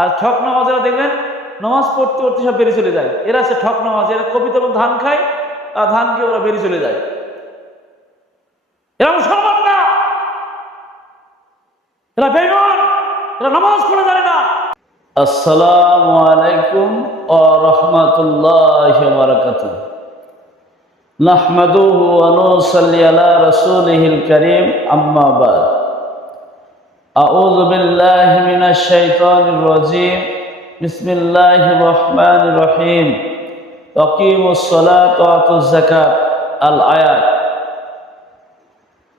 আর ঠক নামাজেরা দেখবেন নামাজ পড়তে পড়তে সব বেরিয়ে চলে যায়। এরা আছে ঠক নামাজ, এরা কবিতা ধান খায় আর ধান খেয়ে ওরা বেরিয়ে চলে যায়। এরা মুসলমান না, এরা বেঈমান, এরা নামাজ পড়ে জানে না। আসসালামু আলাইকুম ওয়া রাহমাতুল্লাহি ওয়া বারাকাতুহু। নাহমাদুহু ওয়া নুসাল্লি আলা রাসূলিহিল কারীম, আম্মা বা'দ। আউযু বিল্লাহি মিনাশ শাইতানির রাজীম। বিসমিল্লাহির রহমানির রহিম। আকিমুস সালাতা ওয়া আতুজ যাকাত। আল আয়াত।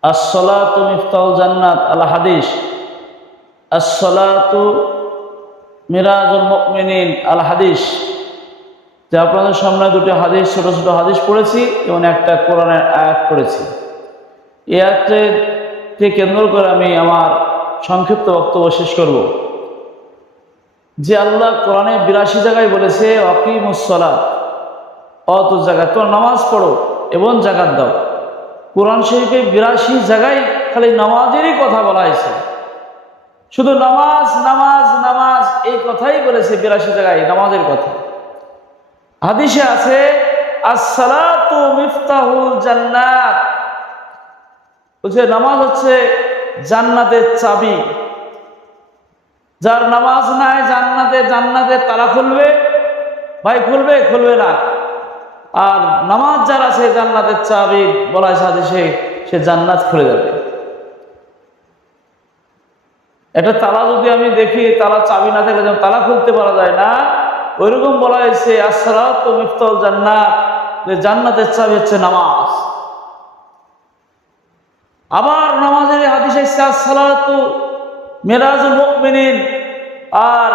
as-salatu মিফতাহুল জান্নাত। আল হাদিস। as-salatu মিরাজুল মুমিনিন। আল হাদিস। যে আপনাদের সামনে দুটি হাদিস, ছোট ছোট হাদিস পড়েছি এবং একটা কোরআনের আয়াত পড়েছি। এই আয়াতকে কেন্দ্র করে আমি আমার সংক্ষিপ্ত বক্তব্য শেষ করব। যে আল্লাহ কোরআনে 82 জায়গায় বলেছে আকিমুস সালাত ওয়া আতুজ যাকাত, তোমরা নামাজ পড়ো এবং যাকাত দাও। কোরআন শরীফে 82 জায়গায় খালি নামাজেরই কথা বলা হয়েছে। শুধু নামাজ নামাজ নামাজ এই কথাই বলেছে 82 জায়গায় নামাজের কথা। হাদিসে আছে as-salatu মিফতাহুল জান্নাত, বলছে নামাজ হচ্ছে জান্নাতের চাবি। যার নামাজ নাই জান্নাতে তালা খুলবে, ভাই খুলবে না। আর নামাজ যার আছে জান্নাতের চাবি বলা হয়েছে হাদিসে, সে জান্নাত খুলে যাবে। একটা তালা যদি আমি দেখি, তালা চাবি না থাকলে যেমন তালা খুলতে পারা যায় না, ওইরকম বলা হয়েছে as-salatu মিফতাহুল জান্নাত, যে জান্নাতের চাবি হচ্ছে নামাজ। আবার নামাজের হাদিসে as-salatu মিরাজুল মুমিনিন, আর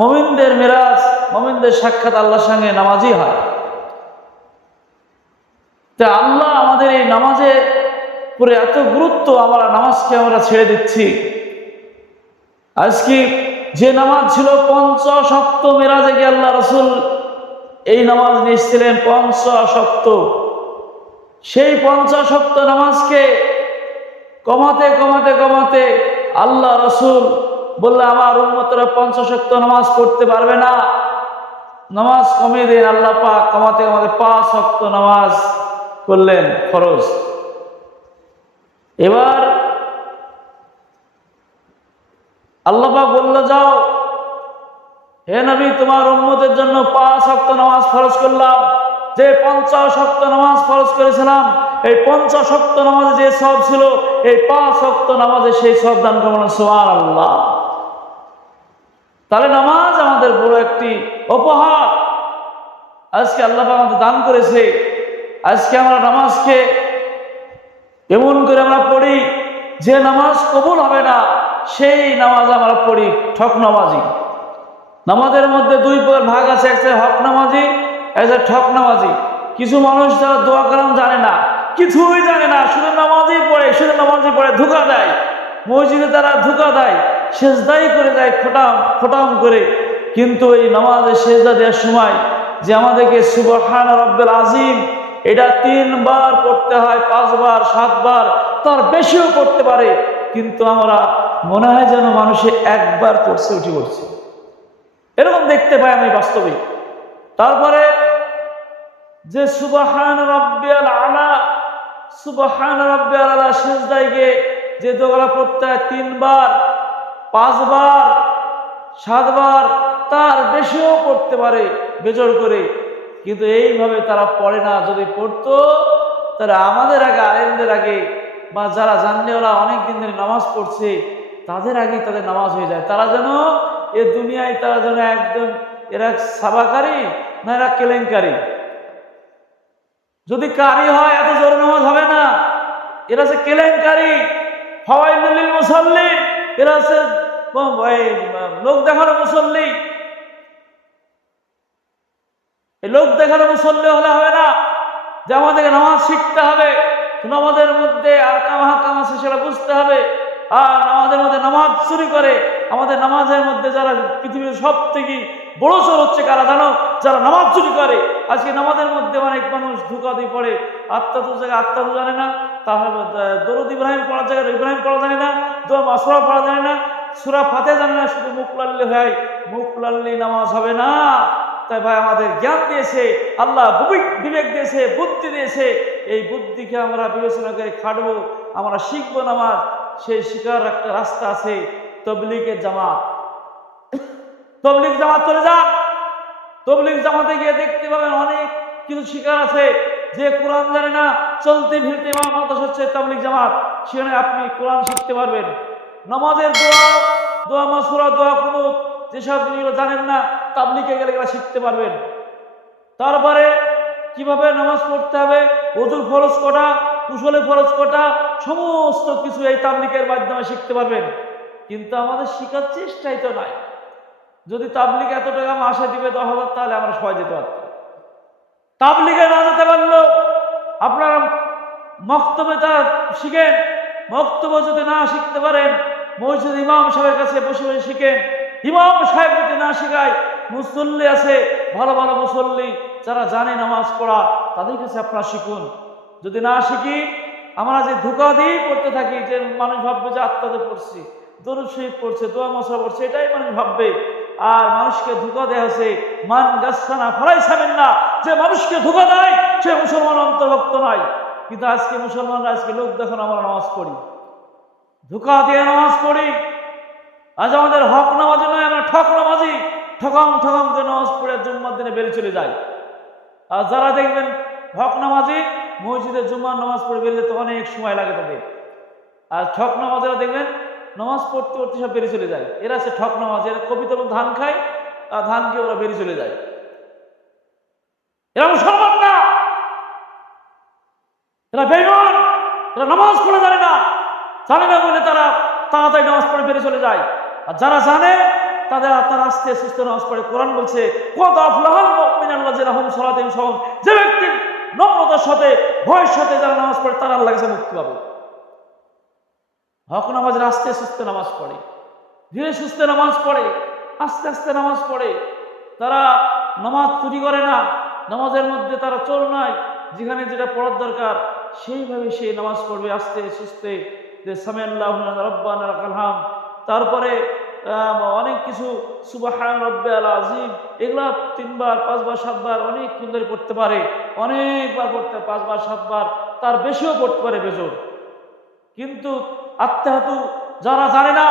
মুমিনদের মিরাজ, মুমিনদের সাক্ষাৎ আল্লাহর সঙ্গে নামাজই হয়। তা আল্লাহ আমাদের এই নামাজের পুরো এত গুরুত্ব, আমরা নামাজকে আমরা ছেড়ে দিচ্ছি। আজকে যে নামাজ ছিল 50 ওয়াক্ত, মেরাজে গিয়ে আল্লাহ রাসূল এই নামাজ নিয়ে এসেছিলেন 50 ওয়াক্ত। সেই 50 ওয়াক্ত নামাজকে কমাতে কমাতে কমাতে আল্লাহ রাসূল বললে আমার উম্মতরা 50 ওয়াক্ত নামাজ পড়তে পারবে না, নামাজ কমিয়ে দেন। আল্লাহ পাক কমাতে কমাতে 5 ওয়াক্ত নামাজ করলেন ফরজ। এবার আল্লাহ পাক বলল, যাও হে নবী, তোমার উম্মতের জন্য 5 ওয়াক্ত নামাজ ফরজ করলাম। যে 50 ওয়াক্ত নামাজ ফরজ করেছিলাম, এই 50 ওয়াক্ত নামাজে যে সওয়াব ছিল, এই 5 ওয়াক্ত নামাজে সেই সওয়াব দান করবেন। সুবহানাল্লাহ। তাহলে নামাজ আমাদের বড় একটি উপহার আজকে আল্লাহ পাক আমাদের দান করেছে। আজকে আমরা নামাজকে এমন করে আমরা পড়ি যে নামাজ কবুল হবে না, সেই নামাজ আমরা পড়ি ঠক নামাজি। নামাজের মধ্যে 2 ভাগ আছে, একটা হক নামাজি, একটা ঠক নামাজি। কিছু মানুষ যারা দোয়া কালাম জানে না, কিছুই জানে না, শুধু নামাজই পড়ে ধোঁকা দেয়। মসজিদে তারা ধোঁকা দেয়, সেজদাই করে দেয় খোটাম করে। কিন্তু এই নামাজে সেজদা দেওয়ার সময় যে আমাদেরকে সুবহান রাব্বিল আযীম এটা 3 বার পড়তে হয়, 5 বার 7 বার, তার বেশিও পড়তে পারে। কিন্তু আমরা মনে হয় যেন মানুষে 1 বার পড়ছে উঠে পড়ছে, এরকম দেখতে পাই আমি বাস্তবে। তারপরে যে সুবহান রাব্বিয়াল আলা, সুবহান রাব্বিয়াল আলা সিজদায় গিয়ে যে দোয়া পড়তে হয় 3 বার 5 বার 7 বার, তার বেশিও পড়তে পারে বেজোড় করে। কিন্তু এইভাবে তারা পড়ে না। যদি পড়তো তারা আমাদের আগে, আলেমদের আগে, বা যারা জানলেওরা অনেক দিন ধরে নামাজ পড়ছে তাদের আগেই তাদের নামাজ হয়ে যায়। তারা যেন এ দুনিয়ায় তারা যেন একদম এরা সাবাকারী না এরা কেলেঙ্কারি। যদি কারি হয় এত জোরে নামাজ হবে না, এরা সে কেলেঙ্কারি। ফাওয়াইলুল লিল মুসাল্লিন, এরা সে লোক দেখানো মুসল্লি। এই লোক দেখানো মুসল্লি হলে হবে না, যে আমাদেরকে নামাজ শিখতে হবে, নামাজের মধ্যে আর কাম আছে সেটা বুঝতে হবে। আর আমাদের মধ্যে নামাজ চুরি করে, আমাদের নামাজের মধ্যে যারা পৃথিবীর সব থেকে বড় চোর হচ্ছে কারা জানো? যারা নামাজ চুরি করে। আজকে নামাজের মধ্যে অনেক মানুষ ধোঁকা দিয়ে পড়ে, আত্মাতুর জায়গায় আত্মাতু জানে না, তাহলে দরুদ ইব্রাহিম পড়ার জায়গায় ইব্রাহিম পড়া জানে না, দোয়া মাসরা পড়া জানে না, সূরা ফাতিহা জানে না, শুধু মুখ লাল্লে হয় মুখ লাল্লি নামাজ হবে না। তাই ভাই আমাদের জ্ঞান দিয়েছে আল্লাহ, বিবেক দিয়েছে, বুদ্ধি দিয়েছে। এই বুদ্ধিকে আমরা বিবেচনা করে খাটবো, আমরা শিখবো নামাজ। সেই শিখার একটা রাস্তা আছে, তবলিগের জামাত। তবলিগ জামাত চলে যান। তবলিগ জামাতে গিয়ে দেখতে পাবেন অনেক কিছু শিকার আছে। যে কোরআন জানে না, চলতে ফিরতে ইমামত হচ্ছে তবলিগ জামাত, সেখানে আপনি কোরআন শিখতে পারবেন। নামাজের দোয়া মাসুরা, দোয়া কুনুত, যেসব জিনিসগুলো জানেন না, তাবলিগে গেলে এগুলো শিখতে পারবেন। তারপরে কিভাবে নামাজ পড়তে হবে, ওযুর ফরজ কটা, কুশলে ফরজ কটা, সমস্ত কিছু এই তাবলিগের মাধ্যমে শিখতে পারবেন। কিন্তু আমাদের শিখার চেষ্টাই তো নাই। যদি তাবলিগ এত টাকা মাসে দিবে 10,000, তাহলে আমরা সবাই যেতে পারতাম। তাবলিগে না যেতে পারলো আপনারা মক্তবে তা শিখেন। মক্তব্য যদি না শিখতে পারেন, মসজিদ ইমাম সাহেবের কাছে বসে বসে শিখেন। ইমাম সাহেব যদি না শিখায়, মুসল্লি আছে, ভালো ভালো মুসল্লি যারা জানে নামাজ পড়া, তাদের কাছে আপনারা শিখুন। যদি না শিখি, আমরা যে ধোঁকা দিয়ে পড়তে থাকি, যে মানুষ ভাববে যে আত্মাতে পড়ছি, দরুদ শরীফ পড়ছে, দোয়া মশলা পড়ছে, এটাই মানুষ ভাববে। আর মানুষকে ধোঁকা দেওয়া হয়েছে, মান গাছানা ফলাই সাবেন না, যে মানুষকে ধোঁকা দেয় সে মুসলমান অন্তর্ভুক্ত নয়। কিন্তু আজকে মুসলমানরা, আজকে লোক দেখুন আমরা নামাজ পড়ি, ধোঁকা দিয়ে নামাজ পড়ি। আজ আমাদের হক নামাজি নয়, আমরা ঠক নামাজি, ঠকাম করে নামাজ পড়ে জুম্মার দিনে বেরিয়ে চলে যায়। আর যারা দেখবেন হক নামাজি, মসজিদে জুম্মার নামাজ পড়ে বেরিয়ে যেতে অনেক সময় লাগে তাদের। আর ঠক নামাজেরা দেখবেন নামাজ পড়তে পড়তে সব বেরিয়ে চলে যায়। এরা হচ্ছে ঠক নামাজ। এরা কবিতা এবং ধান খায়, আর ধান খেয়ে ওরা বেরিয়ে চলে যায়। এরা মুসলমান না, এরা বেঈমান। এরা নামাজ পড়ে জানে না বলে তারা তাড়াতাড়ি নামাজ পড়ে বেরিয়ে চলে যায়। আর যারা জানে তারা আস্তে সুস্থ নামাজ পড়ে। কোরআন বলছে, কদ আফলাহাল মুমিনুল্লাযিনা হুম সালাতিহিম সাহুন, যে ব্যক্তি নম্রতার সাথে, ভয়ের সাথে যারা নামাজ পড়ে, তারা আল্লাহর কাছে মুক্তি পাবে। হক নামাজের আস্তে সুস্থ নামাজ পড়ে, ধীরে সুস্থে নামাজ পড়ে, আস্তে আস্তে নামাজ পড়ে। তারা নামাজ চুরি করে না, নামাজের মধ্যে তারা চোর নয়। যেখানে যেটা পড়ার দরকার সেইভাবে সে নামাজ পড়বে আস্তে সুস্থে। যে সামিআল্লাহু লিমান রাব্বানা লাকাল হামদ, তারপরে অনেক কিছু সুবহান রাব্বিয়াল আযীম, এগুলা 3 বার 5 বার 7 বার অনেক সুন্দর পড়তে পারে, অনেকবার পড়তে 5 বার 7 বার, তার বেশিও পড়তে পারে বেজোর। কিন্তু আত্মাহাতু যারা জানে না,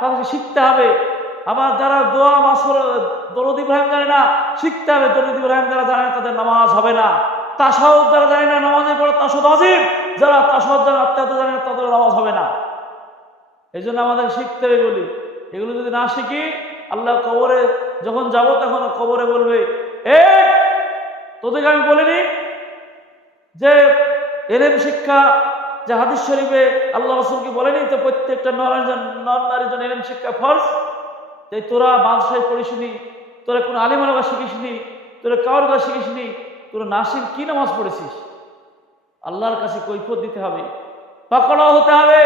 তাদেরকে শিখতে হবে। আবার যারা দোয়া মাসুরা, দরুদ ইব্রাহিম জানে না, শিখতে হবে। দরুদ ইব্রাহিম যারা জানে না, তাদের নামাজ হবে না। তাশাহুদ যারা জানে না, নামাজে পড়ে তাশাহুদ ওয়াজিব। যারা তাশাহুদ জানে, আত্মাহাতু জানে না, তাদের নামাজ হবে না। এই জন্য আমাদের শিখতে হবে বলি। এগুলো যদি না শিখি, আল্লাহ কবরে যখন যাব, তখন কবরে বলবে, তোদেরকে আমি বলিনি যে এলেম শিক্ষা, যে হাদিস শরীফে আল্লাহ রাসূলকে বলেনি তো প্রত্যেকটা নর নারীর জন্য এলেম শিক্ষা ফরজ? তাই তোরা বাদশাহ পড়িসনি, তোরা কোনো আলিমের কাছে শিখিসনি, তোরা কারোর কাছে শিখিসনি, তোরা নাসির কি নামাজ পড়েছিস? আল্লাহর কাছে কৈফিয়ত দিতে হবে, পাকড়াও হতে হবে।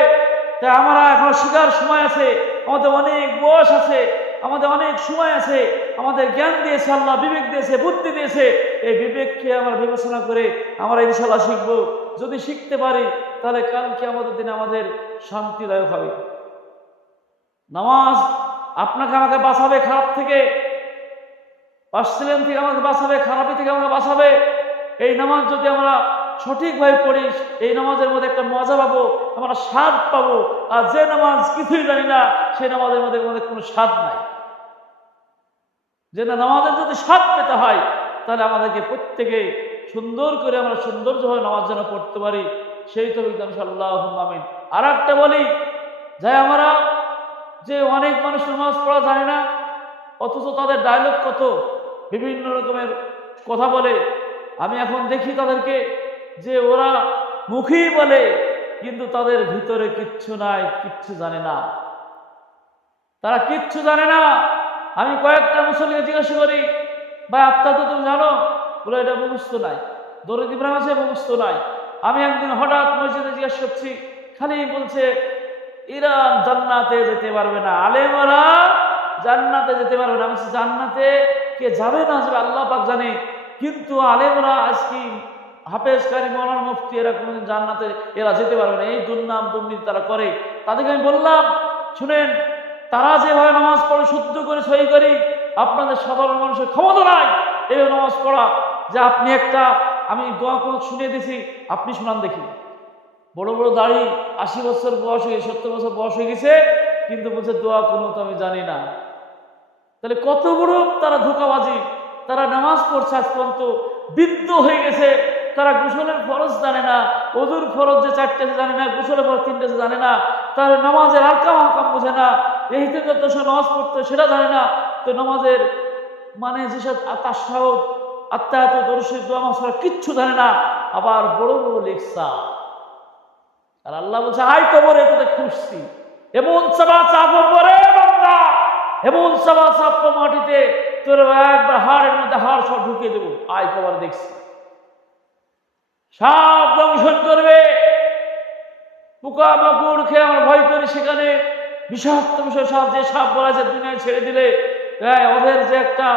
তাই আমরা এখন শিখার সময় আছে, আমাদের অনেক বয়স আছে, আমাদের অনেক সময় আছে। আমাদের জ্ঞান দিয়েছে আল্লাহ, বিবেক দিয়েছে, বুদ্ধি দিয়েছে। এই বিবেককে আমরা বিবেচনা করে আমরা ইনশাআল্লাহ শিখবো। যদি শিখতে পারি, তাহলে কাল কিয়ামতের দিনে আমাদের শান্তিদায়ক হবে। নামাজ আপনাকে আমাকে বাঁচাবে খারাপ থেকে, অশ্লীল থেকে আমাকে বাঁচাবে, খারাপি থেকে আমাকে বাঁচাবে। এই নামাজ যদি আমরা সঠিকভাবে পড়ি, এই নামাজের মধ্যে একটা মজা পাবো, আমরা স্বাদ পাবো। আর যে নামাজ কিছুই জানি না, সেই নামাজের মধ্যে কোনো স্বাদ নাই। যে নামাজের যদি স্বাদ পেতে হয়, তাহলে আমাদেরকে প্রত্যেকে সুন্দর করে আমরা সৌন্দর্যভাবে নামাজ যেন পড়তে পারি, সেই তো ইনশাআল্লাহ আমিন। আর একটা বলি, যাই আমরা যে অনেক মানুষ নামাজ পড়া জানে না, অথচ তাদের ডায়লগ কত, বিভিন্ন রকমের কথা বলে। আমি এখন দেখি তাদেরকে যে ওরা মুখেই বলে, কিন্তু তাদের ভিতরে কিচ্ছু নাই, কিচ্ছু জানে না, তারা কিচ্ছু জানে না। আমি কয়েকটা মুসল্লিকে জিজ্ঞাসা করি, ভাই আত্মা তো তুমি জানো? বলে এটা মুখস্থ নাই। দরুদ ইব্রাহিম আছে, মুখস্থ নাই। আমি একদিন হঠাৎ মসজিদে জিজ্ঞাসা করছি, খালি বলছে ইরান জান্নাতে যেতে পারবে না, আলেমরা জান্নাতে যেতে পারবে না। আমি বলছি, জান্নাতে কে যাবে না যাবে আল্লাহ পাক জানে, কিন্তু আলেমরা আজকে হাফেজ কারি মৌলানা মুফতি এরা কোনোদিন জান্নাতে এরা যেতে পারবে না। এই দুর্নাম দুর্নীতি তারা করে। তাদেরকে আমি বললাম, শুনেন, তারা যেভাবে নামাজ পড়ে শুদ্ধ করে সহি করি, আপনাদের সাধারণ মানুষের ক্ষমতা নাই এই নামাজ পড়া যে আপনি একটা আমি দোয়া করে শুনিয়ে দিছি আপনি শুনান দেখি। বড় বড় দাড়ি, 80 বছর বয়স হয়ে 70 বছর বয়স হয়ে গেছে, কিন্তু বলছে দোয়া কোনো তো আমি জানি না। তাহলে কত বড় তারা ধোঁকাবাজি। তারা নামাজ পড়ছে আজ পর্যন্ত বৃদ্ধ হয়ে গেছে, তারা গোসলের ফরজ জানে না, ওযুর ফরজ যে 4টে জানে না, গোসলের ফরজ 3টে জানে না, তার নামাজের আহকাম বোঝে না, ইহতিকাত নামাজ পড়তে সেটা জানে না। তো নামাজের মানে যেসব তাশাহুদ, আত্তাহিয়াত, দরুদ শরীফ, দোয়া মাসরা কিচ্ছু জানে না, আবার বড় বড় লেকচার। আর আল্লাহ বলছে আয় কবরে তোকে খুঁজছি, এমন চাপা চাপো পরে বান্দা, এমন চাপা চাপো মাটিতে তোর একবার হাড়ের মধ্যে হাড় সব ঢুকিয়ে দেবো, আয় কবরে দেখছি। সাপ দংশন করবে, পোকা মাকড় খেয়ে আমরা ভয় করি, সেখানে বিষাক্ত বিষয় সাপ, যে সাপ বলা যায় দুনিয়ায় ছেড়ে দিলে ওদের যে একটা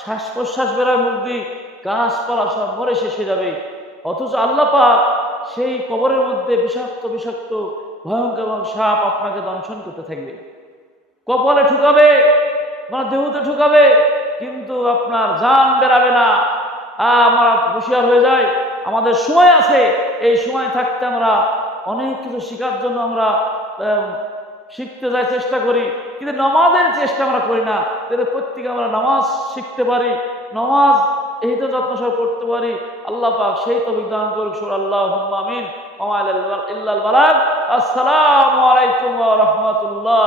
শ্বাস প্রশ্বাস বেরোয় মুখ দিয়ে, গাছপালা সব মরে শেষ হয়ে যাবে। অথচ আল্লাহ পাক সেই কবরের মধ্যে বিষাক্ত বিষাক্ত ভয়ঙ্কর এবং সাপ আপনাকে দংশন করতে থাকবে, কপালে ঠুকাবে, মানে দেহতে ঠুকাবে, কিন্তু আপনার জান বেরাবে না। আমরা হুঁশিয়ার হয়ে যাই, আমাদের সময় আছে, এই সময় থাকতে আমরা অনেক কিছু শেখার জন্য আমরা শিখতে যাই, চেষ্টা করি, কিন্তু নামাজের চেষ্টা আমরা করি না। যাতে প্রত্যেকে আমরা নামাজ শিখতে পারি, নামাজ এই তো যত্ন সহ করতে পারি। আল্লাহ পাক সেই তৌফিক দান করুক। আল্লাহুম্মা আমিন। ওয়া মা ইল্লাল বালাগ। আসসালামু আলাইকুম ওয়া রাহমাতুল্লাহ।